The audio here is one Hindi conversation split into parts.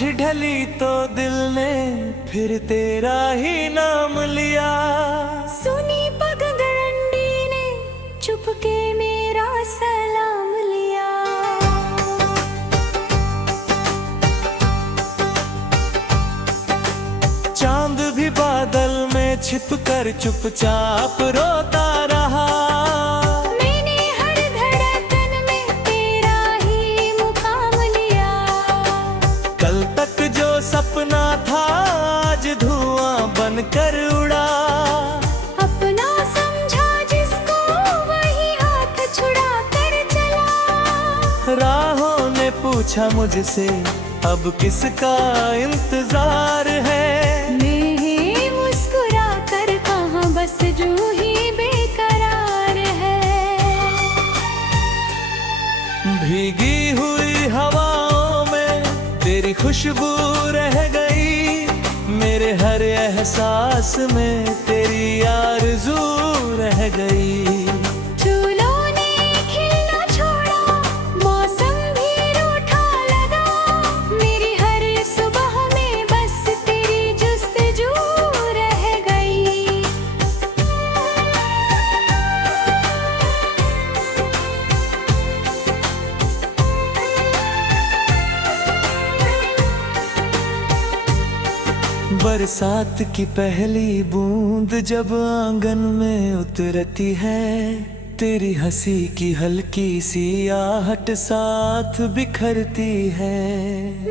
सांझ ढली तो दिल ने फिर तेरा ही नाम लिया। सुनी पगडंडी ने चुपके मेरा सलाम लिया। चांद भी बादल में छिपकर चुपचाप रोता रहा। मैंने हर धड़कन में तेरा ही मुकाम लिया। कल तक जो सपना था आज धुआं बनकर उड़ा। अपना समझा जिसको वही हाथ छुड़ा कर चला। राहों ने पूछा मुझसे अब किसका इंतजार है। मैं मुस्कुरा कर कहा बस जो ही बेकरार है। भीगी हुई हवाओं में तेरी खुशबू रह गई। मेरे हर एहसास में तेरी आरज़ू रह गई। फूलों ने खिलना छोड़ा, मौसम भी रूठा लगा। मेरी हर सुबह में बस तेरी जुस्तजू रह गई। बरसात की पहली बूंद जब आंगन में उतरती है। तेरी हंसी की हल्की सी आहट साथ बिखरती है।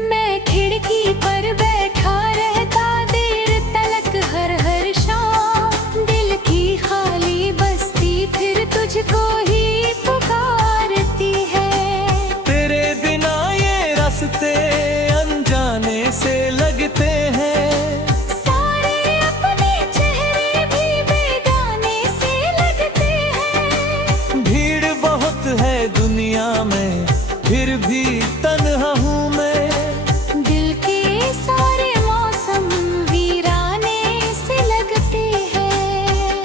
मैं खिड़की पर बैठा रहता देर तलक हर शाम। दिल की खाली बस्ती फिर तुझको ही पुकारती है। तेरे बिना ये रास्ते अनजाने से लगते हैं। दुनिया में फिर भी तन्हा हूँ मैं। दिल के सारे मौसम वीराने से लगते हैं।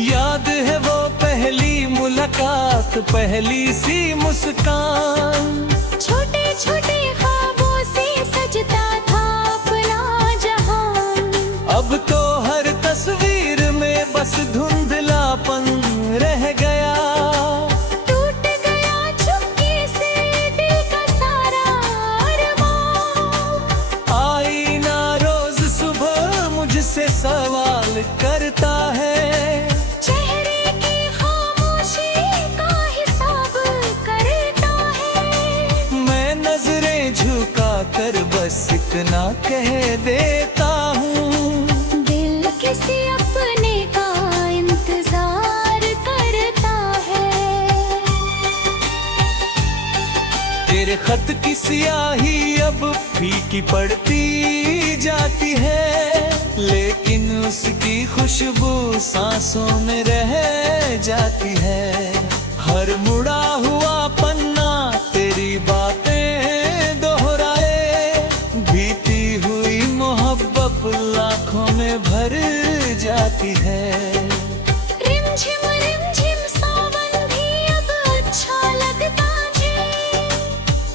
याद है वो पहली मुलाकात, पहली सी मुस्कान। छोटे छोटे ख्वाबों से सजता था अपना जहां। अब तो हर तस्वीर में बस धुंधलापन रह गया। टूट गया चुपके से दिल का सारा अरमान। आईना रोज सुबह मुझसे सवाल करता है। चेहरे की खामोशी का हिसाब करता है। मैं नजरें झुका कर बस इतना कह देता हूँ। दिल किसी अपने का इंतजार करता है। तेरे खत की स्याही अब फीकी पड़ती जाती है। लेकिन उसकी खुशबू सांसों में रह जाती है। हर मुड़ा हुआ पन्ना तेरी बातें दोहराए। बीती हुई मोहब्बत लाखों में भर जाती है। रिमझिम सावन भी अब अच्छा लगता है।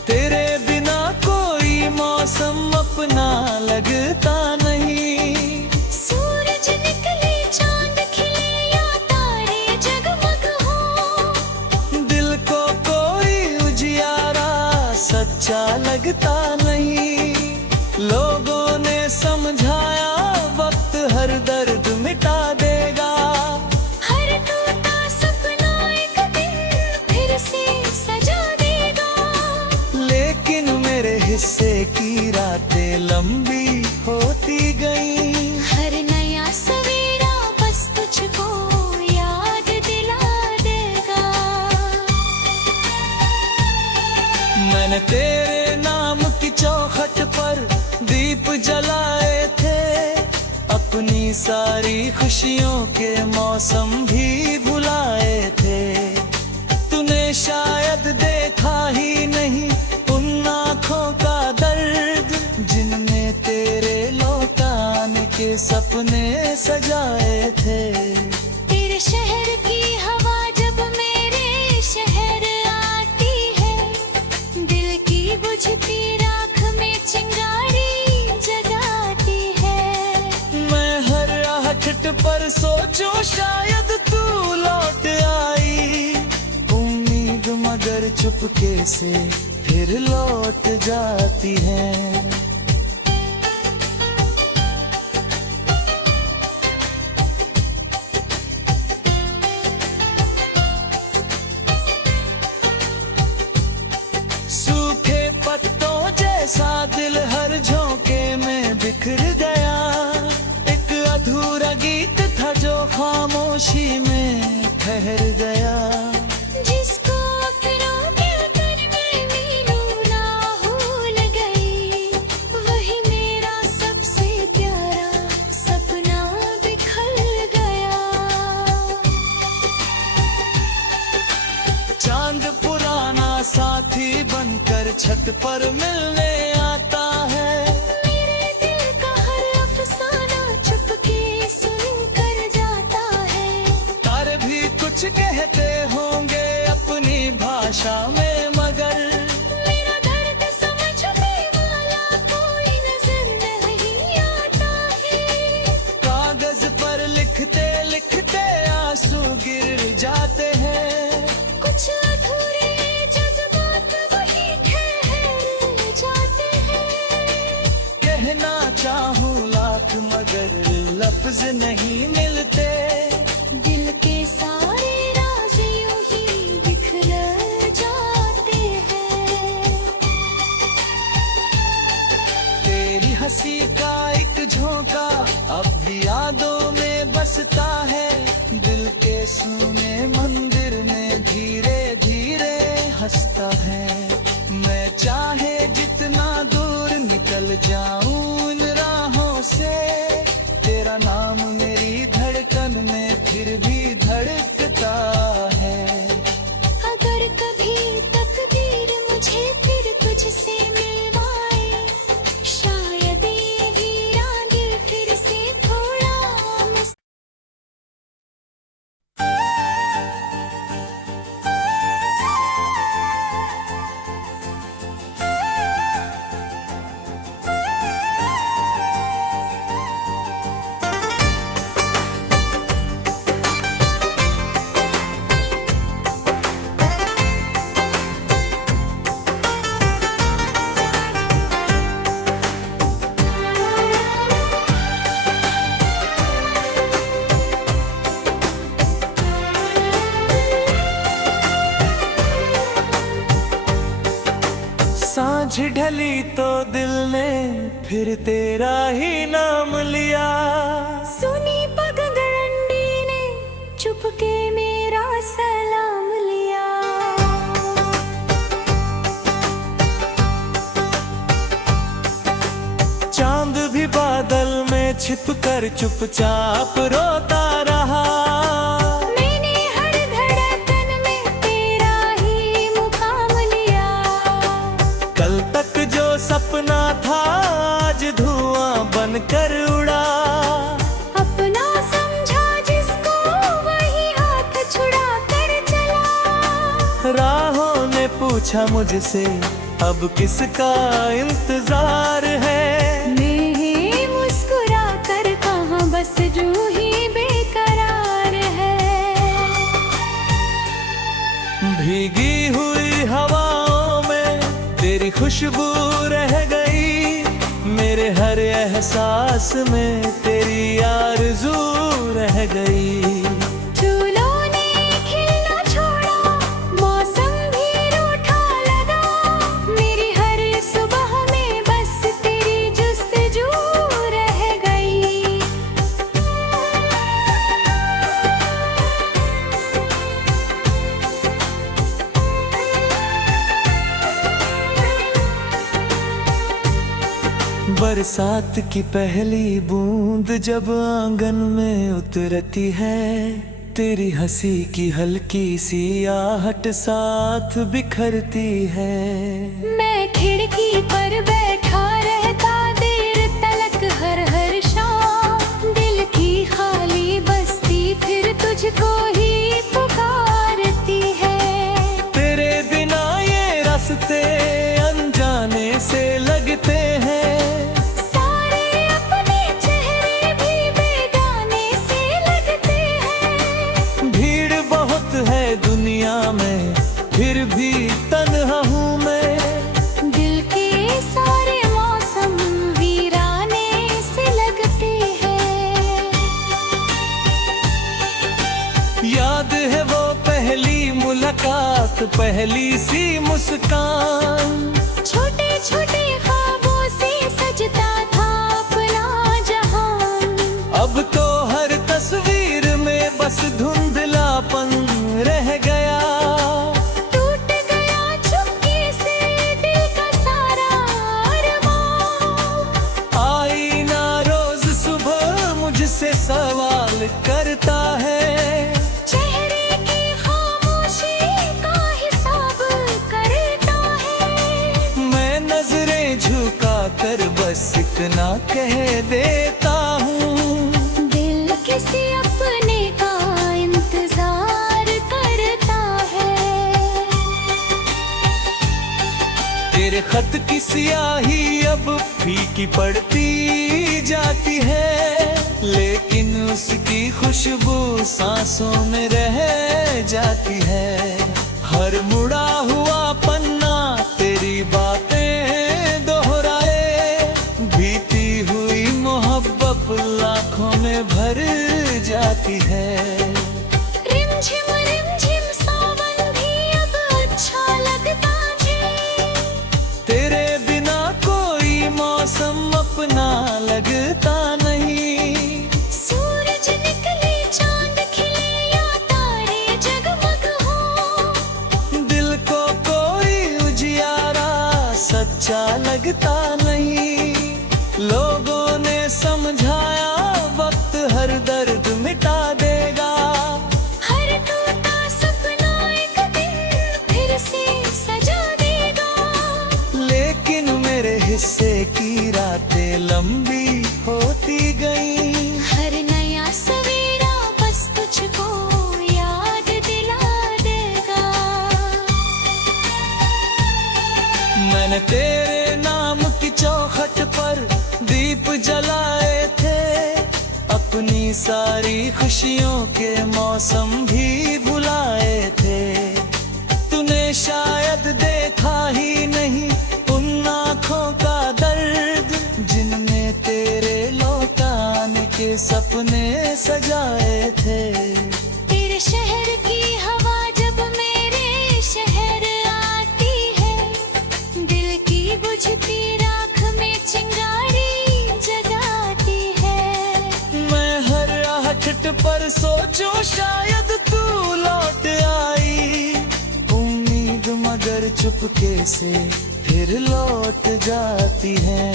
तेरे बिना कोई मौसम अपना लगता नहीं। सूरज निकले चांद खिले या तारे जगमग हो। दिल को कोई उजियारा सच्चा लगता नहीं। लोगों ने समझाया वक्त हर दर्द मिटा देगा। हर टूटा सपना एक दिन फिर से सजा देगा। लेकिन मेरे हिस्से की रातें लंबी होती गई। हर नया सवेरा बस तुझको याद दिला देगा। मैंने तेरे नाम की चौखट पर दीप जलाए थे। अपनी सारी खुशियों के मौसम भी भुलाए थे। तूने शायद देखा ही नहीं उन आँखों का दर्द जिनमें तेरे लौटाने के सपने सजाए थे। तेरे शहर की हवा जब मेरे शहर आती है। दिल की मेरी राख में चिंगारी जगाती है। मैं हर आहट पर सोचूं शायद तू लौट आई, उम्मीद मगर चुपके से फिर लौट जाती है। सूखे पत्तों जैसा दिल हर झोंके में बिखर गया, एक अधूरा गीत था जो खामोशी में ठहर गया। जिसको अपनों के कर में मीलों ना भूल गई, वही मेरा सबसे प्यारा सपना बिखर गया। चांद पुराना साथी बनकर छत पर मिलने आता है, मेरे दिल का हर अफसाना चुपके सुन कर जाता है। तारे भी कुछ कहते होंगे अपनी भाषा में, मगर मेरा दर्द समझने वाला कोई नजर नहीं आता है। कागज पर लिखते लिखते आंसू गिर जाते हैं। कुछ अधूरे जज्बात वही ठहर जाते हैं। कहना चाहूँ लाख मगर लफ्ज नहीं मिलते। दिल के सारे राज यूं ही बिखर जाते हैं। तेरी हंसी का एक झोंका अब भी यादों में बसता है, दिल के सूने मंदिर में धीरे धीरे हंसता है। मैं चाहे जितना दूर निकल जाऊं इन राहों से, तेरा नाम मेरी धड़कन में फिर भी धड़कता है। अगर कभी तकदीर मुझे फिर तुझसे मिलवाए, शायद ये वीरान दिल फिर से थोड़ा सांझ ढली तो दिल ने फिर तेरा ही नाम लिया, सुनी पगडंडी ने चुपके मेरा सलाम लिया। चांद भी बादल में छिपकर चुपचाप रोता रहा। मैंने हर धड़कन में तेरा ही मुकाम लिया। कल तक जो सपना था आज धुआं बनकर उड़ा, अपना समझा जिसको वही हाथ छुड़ा कर चला। राहों ने पूछा मुझसे अब किसका इंतजार है। मैं मुस्कुरा कर कहाँ बस जो ही बेकरार है। भीगी हुई हवाओं में तेरी खुशबू रह गई, मेरे हर एहसास में तेरी आरज़ू रह गई। फूलों ने खिलना छोड़ा, मौसम भी रूठा लगा, मेरी हर सुबह में बस तेरी जुस्तजू रह गई। बरसात की पहली बूंद जब आंगन में उतरती है, तेरी हंसी की हल्की सी आहट साथ बिखरती है। मैं खिड़की पर बैठा रहता देर तलक हर हर शाम, दिल की खाली बस्ती फिर तुझको ही पुकारती है। तेरे बिना ये रास्ते अनजाने साथ पहली सी मुस्कान। छोटे छोटे ख्वाबों से सजता था अपना जहां। अब तो हर तस्वीर में बस धुंधलापन रह गया। टूट गया चुपके से दिल का सारा अरमान। आईना रोज सुबह मुझसे सवाल करता है। चेहरे की खामोशी का हिसाब करता है। मैं नजरें झुका कर बस इतना कह देता हूँ। दिल किसी अपने का इंतजार करता है। तेरे खत की स्याही अब फीकी पड़ती जाती है, लेकिन उसकी खुशबू सांसों में रह जाती है। हर मुड़ा हुआ पन्ना तेरी बातें दोहराए, बीती हुई मोहब्बत लाखों में भर जाती है। रिमझिम सावन भी अब अच्छा लगता है। तेरे बिना कोई मौसम अपना लगता नहीं। सूरज निकले चांद खिले या तारे जगमग हो, दिल को कोई उजियारा सच्चा लगता नहीं। लोगों ने समझाया वक्त हर दर्द मिटा देगा। हर टूटा सपना एक दिन फिर से सजा देगा। लेकिन मेरे हिस्से की रातें लंबी होती गई। हर नया सवेरा बस तुझको याद दिला देगा। मैंने तेरे नाम की चौखट पर दीप जलाए थे, अपनी सारी खुशियों के मौसम भी भुलाए थे। तूने शायद देखा ही नहीं उन आँखों का दर्द, जिनमें तेरे लौटाने के सपने सजाए थे। तेरे शहर की हवा जब मेरे शहर आती है, दिल की बुझती राख में चिंगारी जगाती है। मैं हर आहट पर सोचूं शायद तू लौट आई, उम्मीद मगर चुपके से फिर लौट जाती है।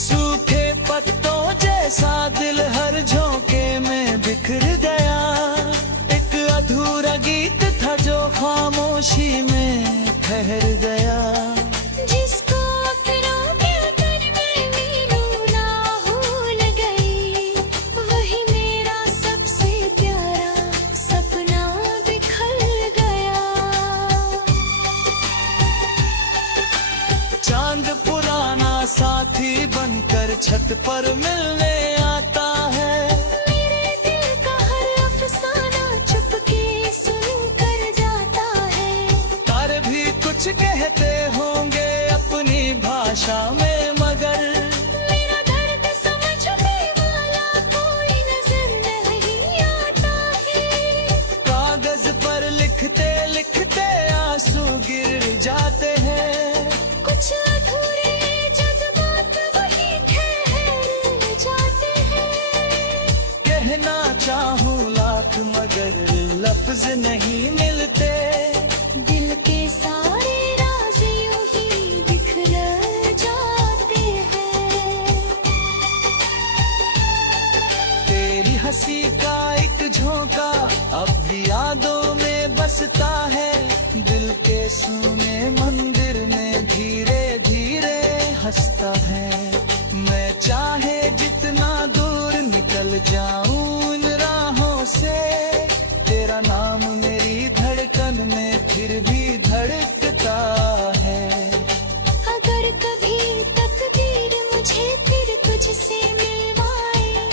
सूखे पत्तों जैसा दिल हर झोंके में बिखर गया। एक अधूरा गीत था जो खामोशी में ठहर गया। जिसको अखरों के उतर में मीलों ना भूल गई, वही मेरा सबसे प्यारा सपना बिखर गया। चांद पुराना साथी बनकर छत पर मिलने आता है। मेरे दिल का हर अफसाना चुपके सुन कर जाता है। तारे भी कुछ कहते होंगे अपनी भाषा में, मगर मेरा दर्द समझने वाला कोई नजर नहीं आता है। कागज पर लिखते लिखते आंसू गिर जाते हैं। कुछ अधूरे जज्बात वही ठहर जाते हैं। कहना चाहूँ लाख मगर लफ्ज नहीं मिलते। दिल के सारे राज यूं ही बिखर जाते हैं। तेरी हंसी का एक झोंका अब भी यादों में बसता है। दिल के सूने मंदिर में धीरे धीरे हंसता है। मैं चाहे जितना दूर निकल जाऊं इन राहों से, तेरा नाम मेरी धड़कन में फिर भी धड़कता है। अगर कभी तकदीर मुझे फिर तुझसे मिलवाए,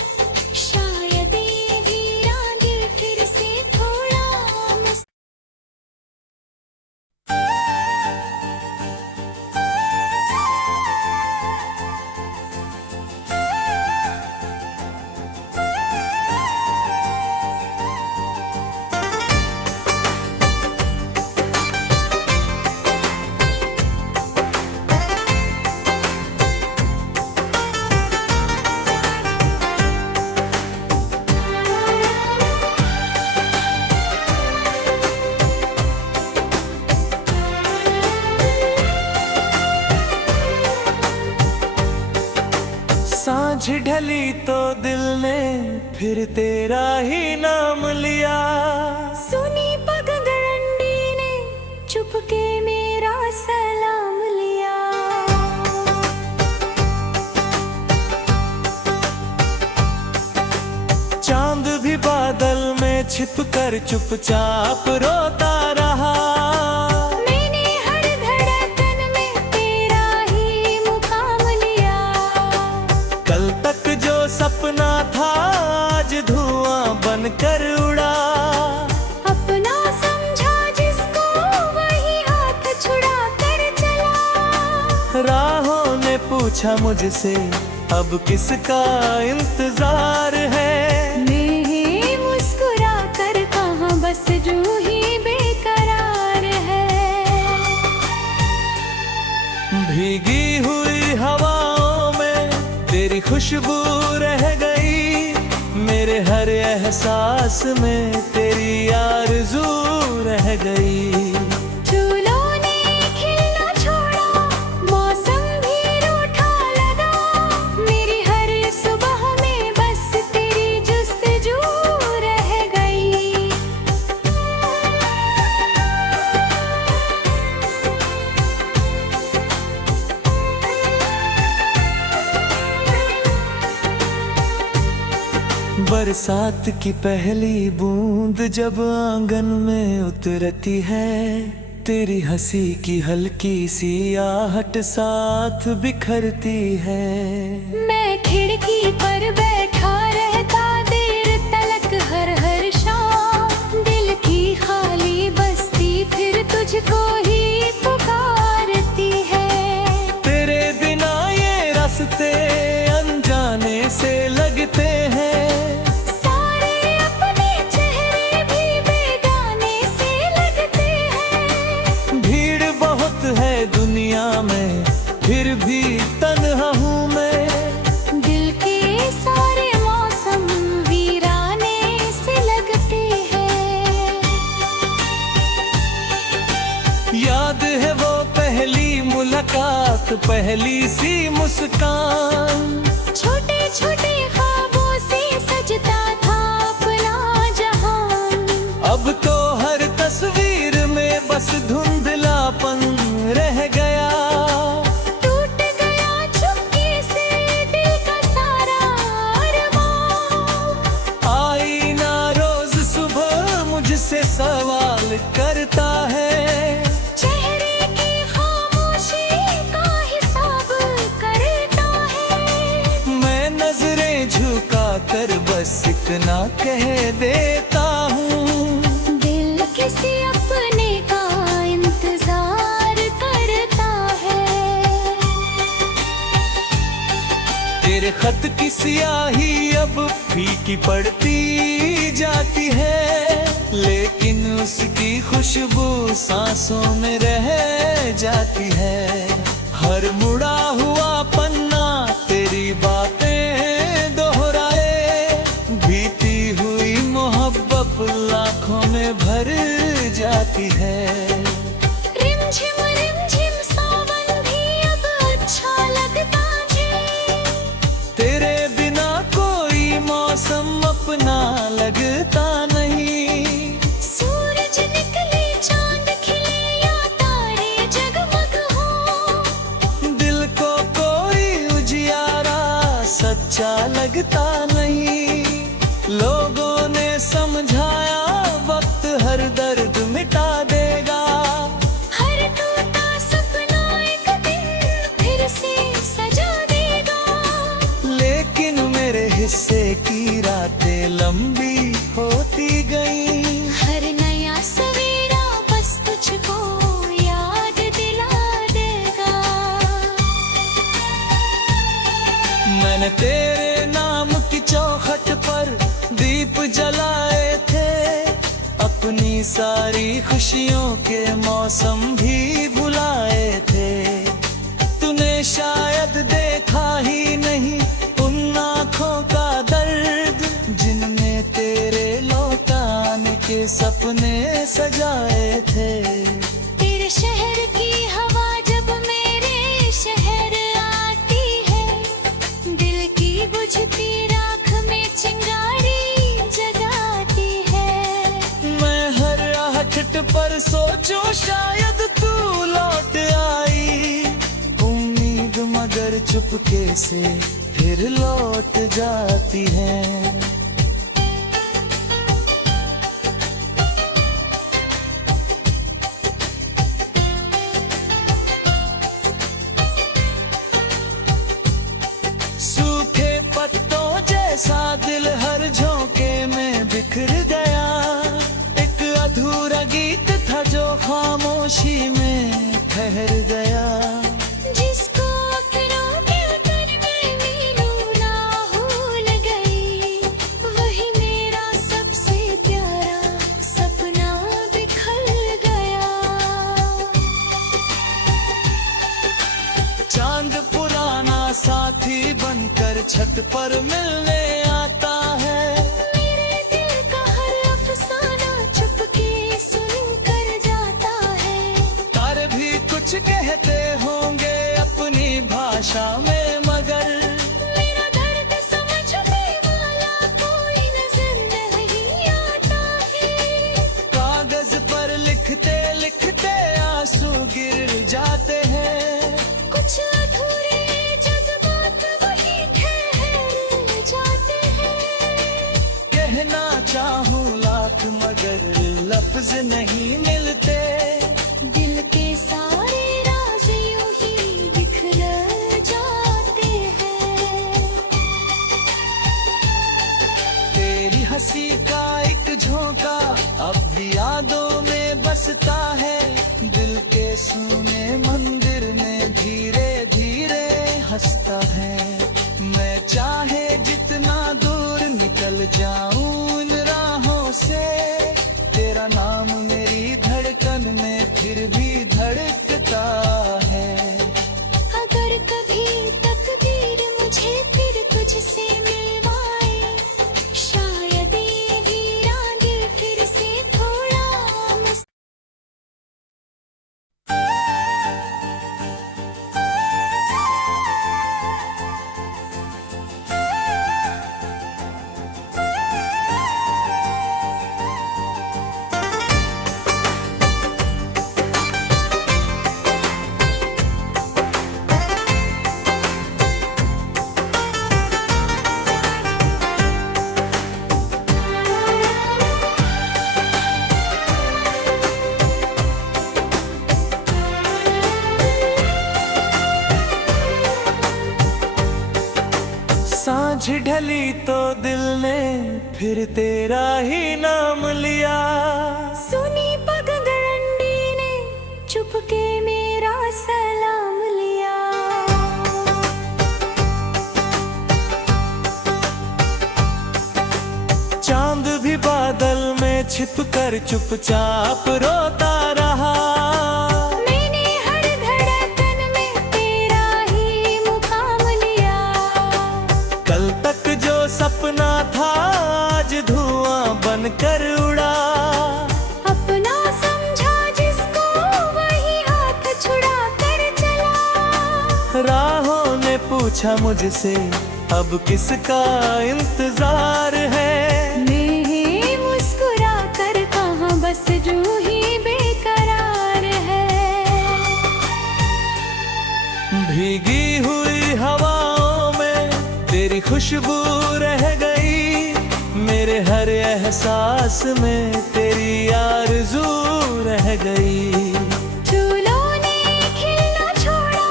शायद ये वीरान दिल फिर से थोड़ा सांझ ढली तो दिल ने फिर तेरा ही नाम लिया। सुनी पगडंडी ने चुपके मेरा सलाम लिया। चांद भी बादल में छिपकर चुपचाप रोता रहा। मैंने हर धड़कन में तेरा ही मुकाम लिया। कल तक जो सपना था आज धुआं बनकर उड़ा। अपना समझा जिसको वही हाथ छुड़ा कर चला। राहों ने पूछा मुझसे अब किसका इंतजार है। मैं मुस्कुरा कर कहा बस जो ही बेकरार है। भीगी हुई हवाओं में तेरी खुशबू रह गई। मेरे हर एहसास में तेरी आरज़ू रह गई। फूलों ने खिलना छोड़ा, मौसम भी रूठा लगा। मेरी हर सुबह में बस तेरी जुस्तजू रह गई। बरसात की पहली बूंद जब आंगन में उतरती है। तेरी हंसी की हल्की सी आहट साथ बिखरती है। मैं खिड़की पर बैठा रहता देर तलक हर हर शाम। दिल की खाली बस्ती फिर तुझको ही पुकारती है। तेरे बिना ये रास्ते अनजाने से लगते हैं। सारे अपने चेहरे भी बेगाने से लगते हैं। भीड़ बहुत है दुनिया में फिर भी तन्हा हूँ मैं। दिल के सारे मौसम वीराने से लगते हैं। याद है वो पहली मुलाकात पहली सी मुस्कान। छोटे छोटे ख्वाबों से सजता था अपना जहां। अब तो हर तस्वीर में बस धुंधलापन रह गया। टूट गया चुपके से दिल का सारा अरमान। आईना रोज सुबह मुझसे सवाल करता है। चेहरे की खामोशी का हिसाब करता है। मैं नजरें झुका कर बस इतना कह देता हूँ। दिल किसी अपने का इंतजार करता है। तेरे खत की सियाही अब फीकी पड़ती जाती है। लेकिन उसकी खुशबू सांसों में रह जाती है। हर मुड़ा हुआ पन्ना तेरी बातें दोहराए। बीती हुई मोहब्बत लाखों में भर जाती है। रिमझिम सावन भी अब अच्छा लगता है। तेरे बिना कोई मौसम अपना लगता नहीं। सूरज निकले चांद खिले या तारे जगमग हो। दिल को कोई उजियारा सच्चा लगता नहीं। लोगों ने समझाया वक्त हर दर्द मिटा देगा। हर टूटा सपना एक दिन फिर से सजा देगा। लेकिन मेरे हिस्से की रातें लंबी होती गई। हर नया सवेरा बस तुझको याद दिला देगा। मैंने तेरे नाम की चौखट पर दीप जलाए थे। अपनी सारी खुशियों के मौसम भी भुलाए थे। तूने शायद देखा ही नहीं उन आँखों का दर्द जिनमें तेरे लौटाने के सपने सजाए थे। तेरे शहर की हवा जब मेरे शहर आती है। दिल की मेरी राख में चिंगारी जगाती है। मैं हर आहट पर सोचूं शायद तू लौट आई, उम्मीद मगर चुपके से फिर लौट जाती है। सूखे पत्तों जैसा दिल हर झोंके में बिखर गया, एक अधूरा गीत था जो खामोशी में ठहर गया। जिसको अखरों के अतर में मीलों ना भूल गई, वही मेरा सबसे प्यारा सपना बिखर गया। चांद पुराना साथी बनकर छत पर मिलने आता है, मेरे दिल का हर अफसाना चुपके सुन कर जाता है। तारे भी कुछ कहते होंगे अपनी भाषा में, मगर मेरा दर्द समझने वाला कोई नजर नहीं आता है। कागज पर लिखते लिखते आंसू गिर जाते हैं। कुछ अधूरे जज्बात वही ठहर जाते हैं। कहना चाहूं लाख मगर लफ्ज नहीं मिलते, दिल के सारे राज यूं ही बिखर जाते हैं। तेरी हंसी का एक झोंका अब भी यादों में बसता है, दिल के सूने मंदिर में धीरे धीरे हंसता है। मैं चाहे जितना दूर निकल जाऊं इन राहों से, तेरा नाम मेरी धड़कन में फिर भी धड़कता है। अगर कभी तकदीर मुझे फिर तुझसे मिलवाए, शायद ये वीरान दिल फिर से थोड़ा सांझ ढली तो दिल ने फिर तेरा ही नाम लिया, सुनी पगडंडी ने चुपके मेरा सलाम लिया। चांद भी बादल में छिपकर चुपचाप रोता रहा। मैंने हर धड़कन में तेरा ही मुकाम लिया। कल तक जो सपना था आज धुआं बनकर उड़ा, अपना समझा जिसको वही हाथ छुड़ा कर चला। राहों ने पूछा मुझसे अब किसका इंतजार है, मैं मुस्कुरा कर कहा बस जो ही बेकरार है। भीगी हुई हवाओं में तेरी खुशबू रह गई, मेरे हर एहसास में तेरी आरज़ू रह गई। फूलों ने खिलना छोड़ा,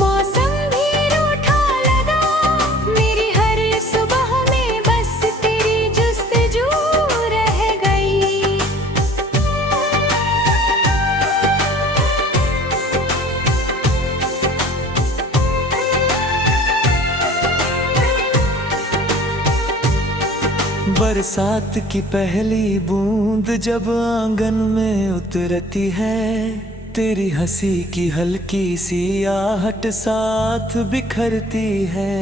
मौसम भी रूठा लगा, मेरी हर सुबह में बस तेरी जुस्तजू रह गई। बरसात की पहली बूंद जब आंगन में उतरती है, तेरी हंसी की हल्की सी आहट साथ बिखरती है।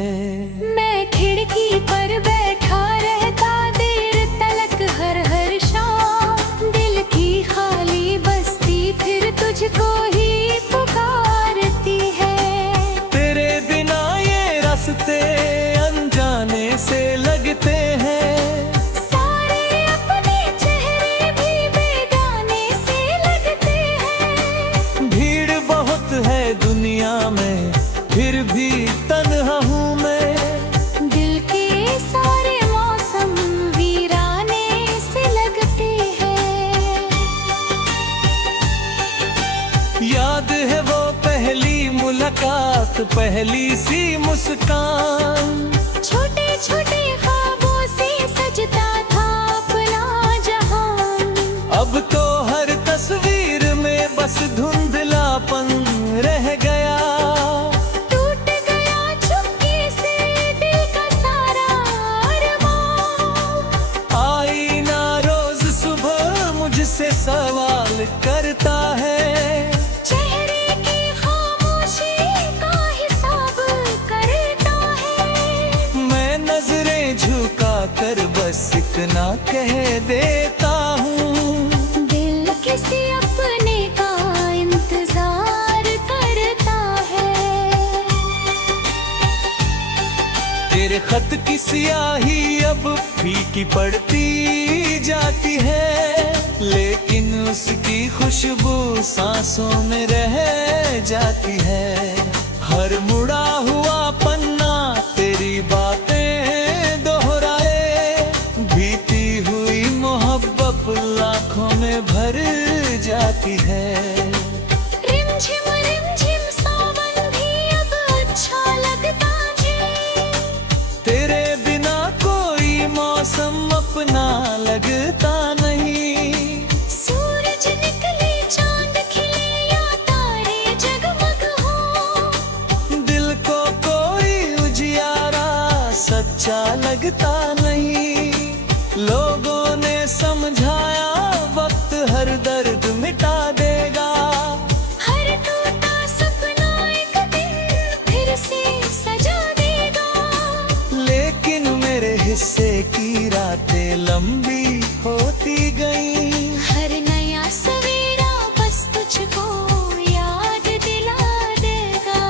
मैं खिड़की पर बैठा रहता देर तलक हर हर शाम, दिल की खाली बस्ती फिर तुझको ही पुकारती है। तेरे बिना ये रास्ते अनजाने साथ पहली सी मुस्कान। छोटे छोटे ख्वाबों से सजता था अपना जहां, अब तो हर तस्वीर में बस धुंधलापन रह गया। टूट गया चुपके से दिल का सारा अरमान। आईना रोज सुबह मुझसे सवाल करता है, चेहरे की खामोशी का हिसाब करता है। मैं नजरें झुका कर बस इतना कह देता हूँ, दिल किसी अपने का इंतजार करता है। तेरे खत की स्याही अब फीकी पड़ती जाती है, लेकिन उसकी खुशबू सांसों में रह जाती है। हर मुड़ा हुआ पन्ना तेरी बातें दोहराए, बीती हुई मोहब्बत लाखों में भर जाती है। रिमझिम सावन भी अब अच्छा लगता है। तेरे बिना कोई मौसम अपना लगता नहीं। सूरज निकले चांद खिले या तारे जगमग हो, दिल को कोई उजियारा सच्चा लगता नहीं। लोगों ने समझाया वक्त हर दर्द मिटा देगा, हर टूटा सपना एक दिन फिर से सजा देगा। लेकिन मेरे हिस्से की रातें लंबी होती गई। हर नया सवेरा बस तुझको याद दिला देगा।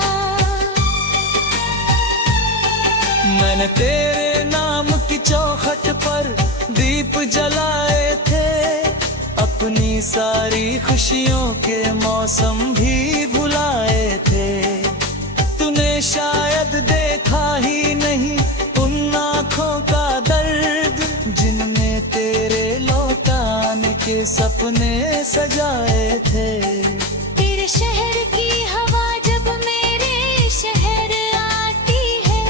मैंने तेरे नाम की चौखट पर दीप जलाए थे, अपनी सारी खुशियों के मौसम भी भुलाए थे। तूने शायद देखा ही नहीं उन आँखों का दर्द, जिनमें तेरे लौटाने के सपने सजाए थे। तेरे शहर की हवा जब मेरे शहर आती है,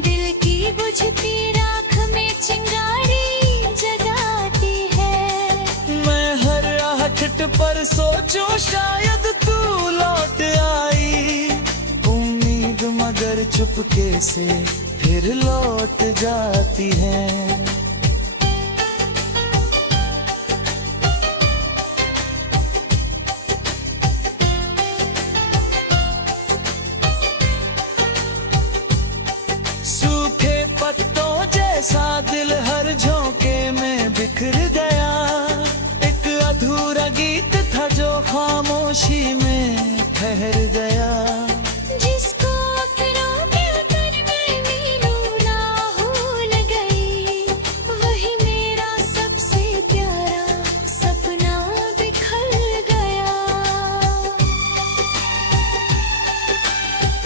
दिल की बुझती राख में चिंगारी जगाती है। मैं हर आहट पर सोचूं शायद तू लौट आई, उम्मीद मगर चुपके से फिर लौट जाती है। सूखे पत्तों जैसा दिल हर झोंके में बिखर गया, एक अधूरा गीत था जो खामोशी में ठहर गया। जिसको अपनों के कर मैं मिलूं ना भूल गई, वही मेरा सबसे प्यारा सपना बिखर गया।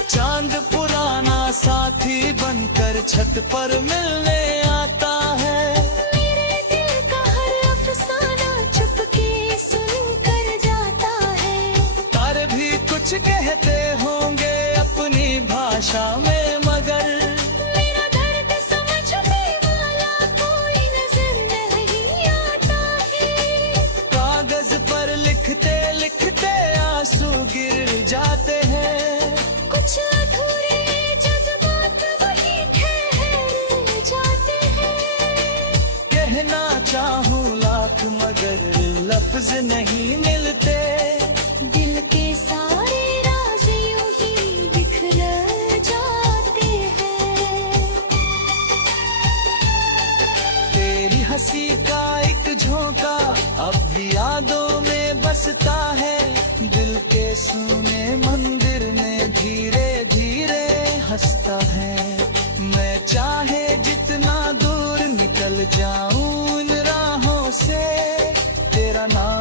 चांद पुराना साथी बनकर छत पर मिलने आता है, मेरे दिल का हर अफसाना चुपके सुन कर जाता है। तारे भी कुछ कहते होंगे अपनी भाषा में, मगर मेरा दर्द समझने वाला कोई नजर नहीं आता है। कागज पर लिखते लिखते आंसू गिर जाते हैं। कुछ अधूरे जज्बात वही ठहर जाते हैं। कहना चाहूँ लाख मगर लफ्ज नहीं मिलते। दिल के सारे राज यूं ही बिखर जाते हैं। तेरी हंसी का एक झोंका अब भी यादों में बसता है, दिल के सूने मंदिर में धीरे धीरे हंसता है। मैं चाहे जितना दूर निकल जाऊं इन राहों से, तेरा नाम